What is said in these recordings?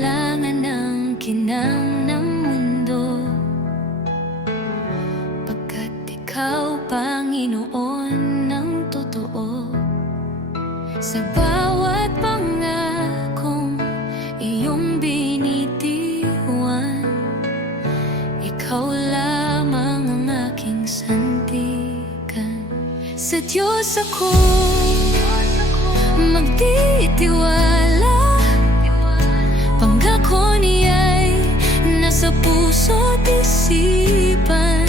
kailangan ng kinang ng mundo, pagkat ikaw, Panginoon, ng totoo. Sa bawat pangakong iyong binitiwan, ikaw lamang ang aking sandigan. Sa Diyos ako magtitiwala, pangako niya'y nasa puso't isipan.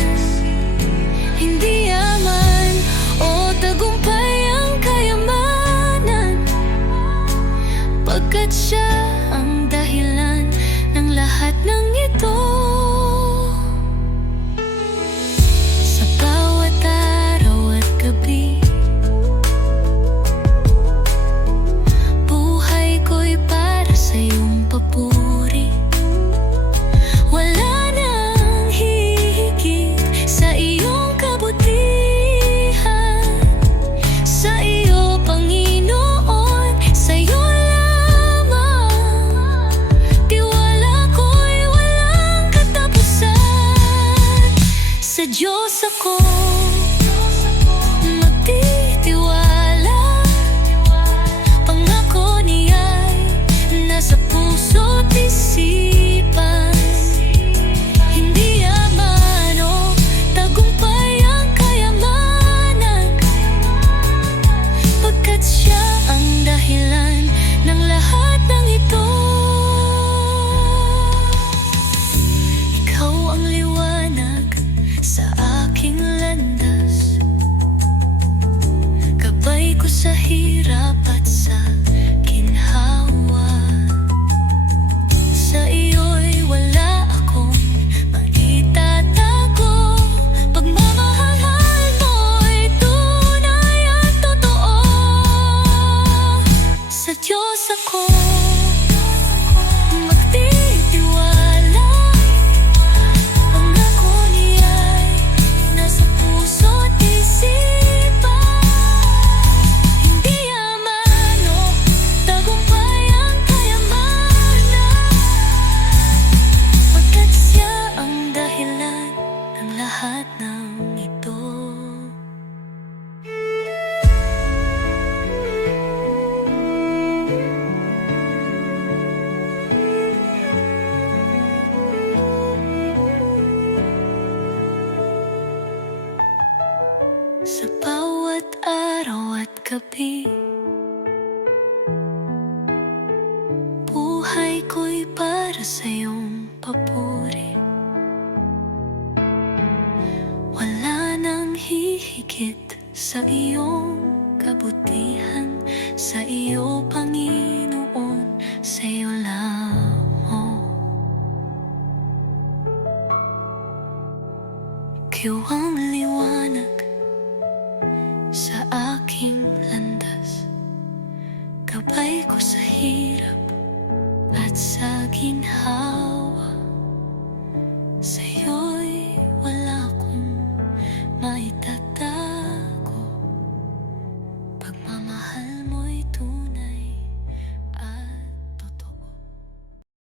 Hindi yaman o tagumpay ang kayamanan, pagkat siya ang dahilan ng lahat ng ito. Sa bawat araw at gabi, buhay ko'y para sa iyong papuri. Wala nang hihigit sa iyong kabutihan. Sa iyo, Panginoon, sa iyo lamang tiwala ko'y walang katapusan. Sa Diyos ako magtitiwala, pangako niya'y nasa puso't isipan. Hindi yaman o tagumpay ang kayamanan, pagkat siya ang dahilan ng lahat ng ito. Ikaw ang liwanag sa aking landas, gabay ko sa hirap at sa ginhawa. Sa iyo'y wala akong maitatago, pagmamahal mo'y tunay at totoo. Sa Diyos ako magtitiwala, pangako niya'y nasa puso't isipan. Hindi yaman o tagumpay ang kayamanan, pagkat siya ang dahilan ng lahat ng ito. Sa bawat araw at gabi, buhay ko'y para sa iyong papuri. Wala nang hihigit sa iyong kabutihan. Sa iyo, Panginoon, sa iyo lamang. Ikaw ang liwanag sa aking landas, gabay ko sa hirap at sa ginhawa.